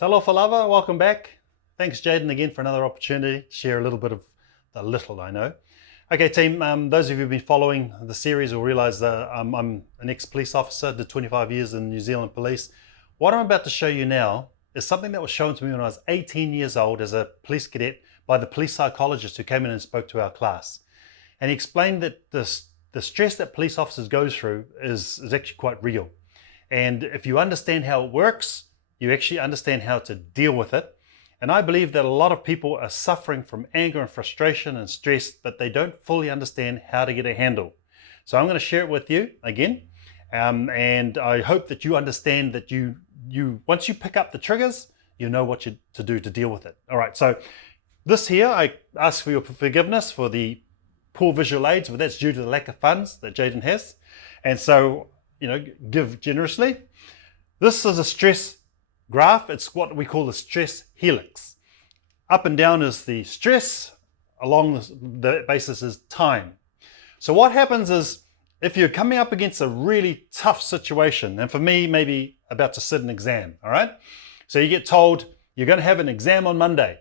Talofa lava, welcome back. Thanks, Jaden, again for another opportunity to share a little bit of the little I know. Okay, team, those of you who've been following the series will realize that I'm an ex-police officer, did 25 years in New Zealand Police. What I'm about to show you now is something that was shown to me when I was 18 years old as a police cadet by the police psychologist who came in and spoke to our class. And he explained that the stress that police officers go through is actually quite real. And if you understand how it works, you actually understand how to deal with it. And I believe that a lot of people are suffering from anger and frustration and stress, but they don't fully understand how to get a handle. So I'm going to share it with you again. And I hope that you understand that you once you pick up the triggers, you know what to do to deal with it. All right, so this here, I ask for your forgiveness for the poor visual aids, but that's due to the lack of funds that Jaden has. And so, give generously. This is a stress graph. It's what we call the stress helix. Up and down is the stress, along the basis is time. So what happens is, if you're coming up against a really tough situation, and for me, maybe about to sit an exam, all right? So you get told you're going to have an exam on Monday.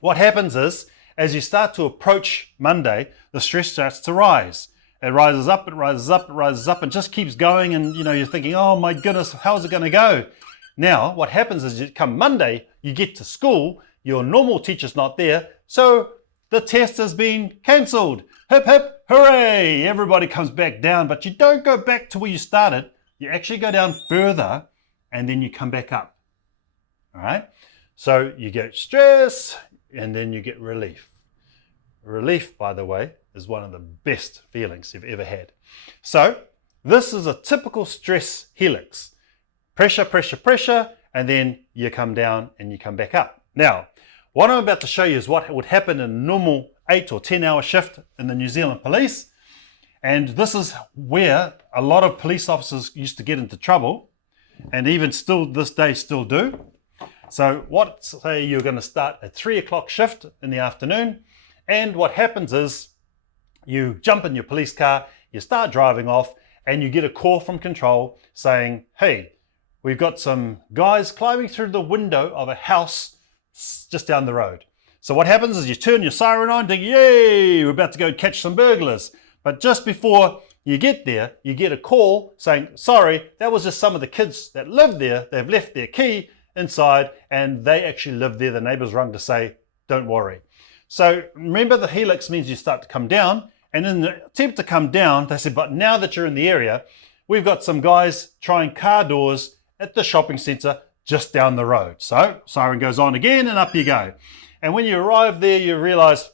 What happens is, as you start to approach Monday, the stress starts to rise. It rises up, it rises up, it rises up, and just keeps going, and you're thinking, oh my goodness, how's it going to go? Now, what happens is, you come Monday, you get to school, your normal teacher's not there, so the test has been cancelled. Hip, hip, hooray! Everybody comes back down, but you don't go back to where you started. You actually go down further, and then you come back up. All right? So you get stress, and then you get relief. Relief, by the way, is one of the best feelings you've ever had. So this is a typical stress helix. Pressure, pressure, pressure, and then you come down and you come back up. Now, what I'm about to show you is what would happen in a normal 8 or 10 hour shift in the New Zealand Police. And this is where a lot of police officers used to get into trouble, and even still this day still do. So say you're going to start a 3 o'clock shift in the afternoon, and what happens is you jump in your police car, you start driving off, and you get a call from control saying, hey, we've got some guys climbing through the window of a house just down the road. So what happens is you turn your siren on, think, yay, we're about to go catch some burglars. But just before you get there, you get a call saying, sorry, that was just some of the kids that live there. They've left their key inside and they actually live there. The neighbors rung to say, don't worry. So remember, the helix means you start to come down, and in the attempt to come down, they said, but now that you're in the area, we've got some guys trying car doors at the shopping centre just down the road. So siren goes on again and up you go. And when you arrive there, you realise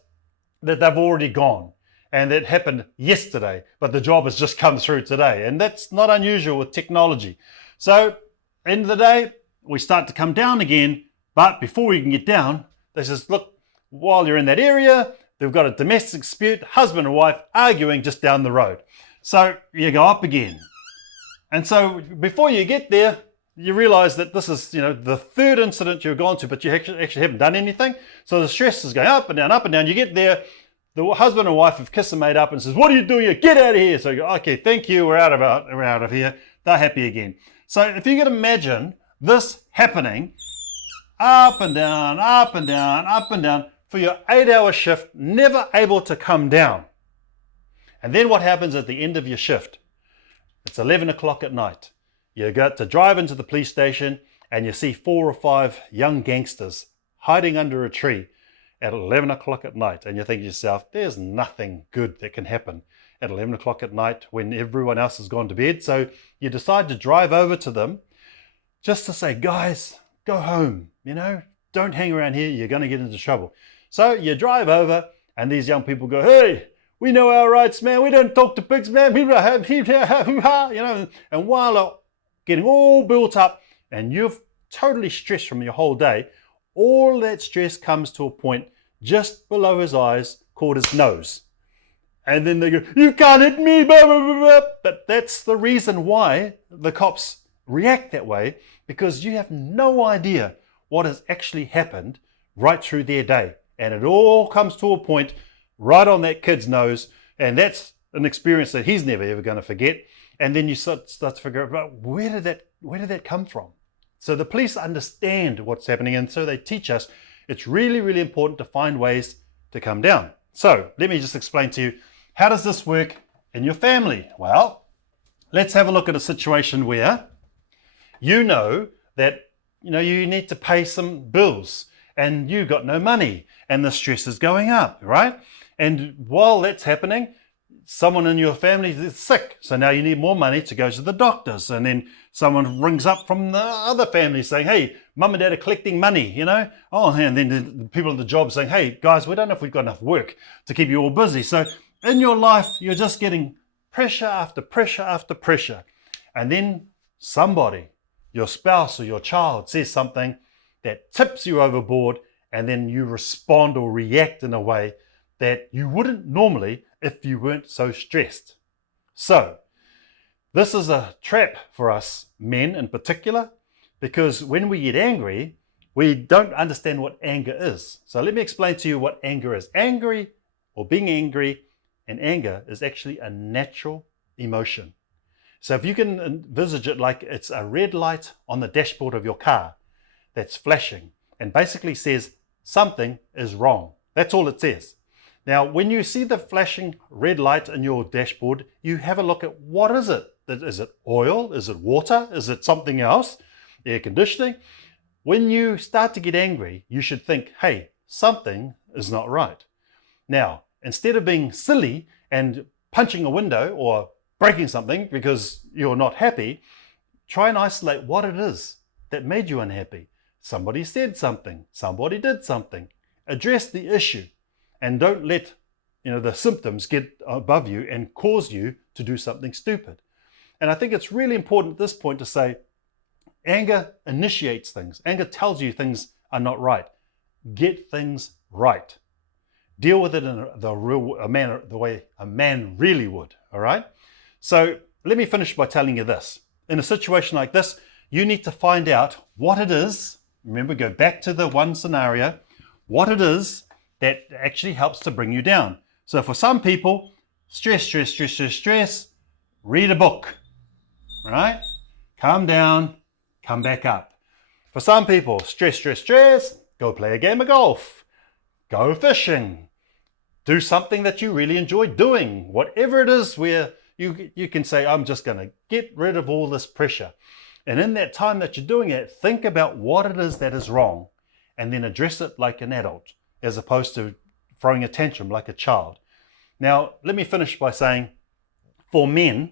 that they've already gone. And that happened yesterday, but the job has just come through today. And that's not unusual with technology. So end of the day, we start to come down again. But before we can get down, they says, look, while you're in that area, they've got a domestic dispute, husband and wife arguing just down the road. So you go up again. And so before you get there, you realize that this is, the third incident you've gone to, but you actually haven't done anything. So the stress is going up and down, up and down. You get there, the husband and wife have kissed and made up and says, what are you doing here? Get out of here. So you go, okay, thank you, we're out of here. They're happy again. So if you can imagine this happening up and down, up and down, up and down for your 8 hour shift, never able to come down. And then what happens at the end of your shift? It's 11 o'clock at night. You got to drive into the police station and you see 4 or 5 young gangsters hiding under a tree at 11 o'clock at night. And you think to yourself, there's nothing good that can happen at 11 o'clock at night when everyone else has gone to bed. So you decide to drive over to them just to say, guys, go home, don't hang around here, you're going to get into trouble. So you drive over and these young people go, hey, we know our rights, man. We don't talk to pigs, man. And while they're getting all built up and you've totally stressed from your whole day, all that stress comes to a point just below his eyes called his nose. And then they go, you can't hit me, blah, blah, blah, blah. But that's the reason why the cops react that way, because you have no idea what has actually happened right through their day. And it all comes to a point right on that kid's nose, and that's an experience that he's never ever going to forget. And then you start to figure out, where did that come from? So the police understand what's happening, and so they teach us it's really, really important to find ways to come down. So let me just explain to you, how does this work in your family? Well, let's have a look at a situation where you know that you need to pay some bills and you got no money and the stress is going up, right? And while that's happening, someone in your family is sick, so now you need more money to go to the doctors, and then someone rings up from the other family saying, hey, mum and dad are collecting money, and then the people at the job saying, hey guys, we don't know if we've got enough work to keep you all busy. So in your life, you're just getting pressure after pressure after pressure, and then somebody, your spouse or your child, says something that tips you overboard, and then you respond or react in a way that you wouldn't normally if you weren't so stressed. So this is a trap for us men in particular, because when we get angry, we don't understand what anger is. So let me explain to you what anger is. Angry, or being angry, and anger is actually a natural emotion. So if you can envisage it like it's a red light on the dashboard of your car that's flashing and basically says something is wrong. That's all it says. Now, when you see the flashing red light in your dashboard, you have a look at what is it? Is it oil? Is it water? Is it something else? Air conditioning? When you start to get angry, you should think, hey, something is not right. Now, instead of being silly and punching a window or breaking something because you're not happy, try and isolate what it is that made you unhappy. Somebody said something. Somebody did something. Address the issue. And don't let the symptoms get above you and cause you to do something stupid. And I think it's really important at this point to say, anger initiates things. Anger tells you things are not right. Get things right. Deal with it in the way a man really would, all right? So let me finish by telling you this. In a situation like this, you need to find out what it is. Remember, go back to the one scenario, what it is that actually helps to bring you down. So for some people, stress, read a book, right? Calm down, come back up. For some people, stress, go play a game of golf, go fishing, do something that you really enjoy doing, whatever it is where you can say, I'm just going to get rid of all this pressure. And in that time that you're doing it, think about what it is that is wrong and then address it like an adult, as opposed to throwing a tantrum like a child. Now, let me finish by saying, for men,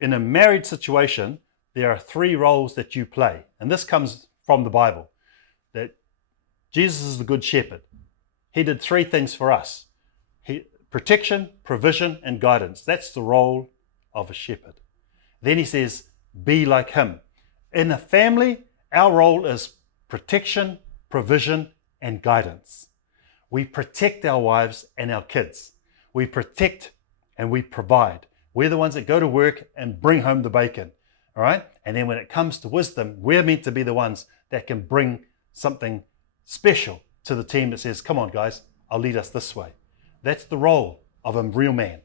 in a married situation, there are 3 roles that you play. And this comes from the Bible, that Jesus is the good shepherd. He did 3 things for us. Protection, provision, and guidance. That's the role of a shepherd. Then he says, be like him. In a family, our role is protection, provision, and guidance. We protect our wives and our kids. We protect and we provide. We're the ones that go to work and bring home the bacon, all right? And then when it comes to wisdom, we're meant to be the ones that can bring something special to the team that says, come on guys, I'll lead us this way. That's the role of a real man.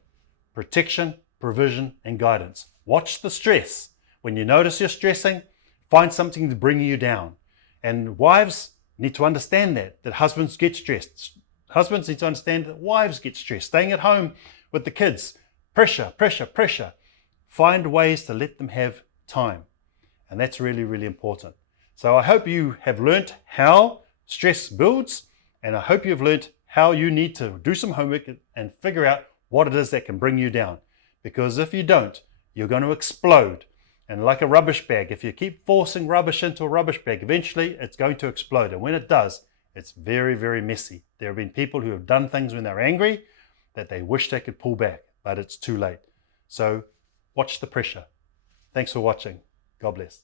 Protection, provision, and guidance. Watch the stress. When you notice you're stressing, find something to bring you down. And wives need to understand that husbands get stressed. Husbands need to understand that wives get stressed. Staying at home with the kids, pressure. Find ways to let them have time. And that's really, really important. So I hope you have learnt how stress builds, and I hope you've learnt how you need to do some homework and figure out what it is that can bring you down. Because if you don't, you're going to explode. And like a rubbish bag, if you keep forcing rubbish into a rubbish bag, eventually it's going to explode. And when it does, it's very, very messy. There have been people who have done things when they're angry that they wish they could pull back, but it's too late. So watch the pressure. Thanks for watching. God bless.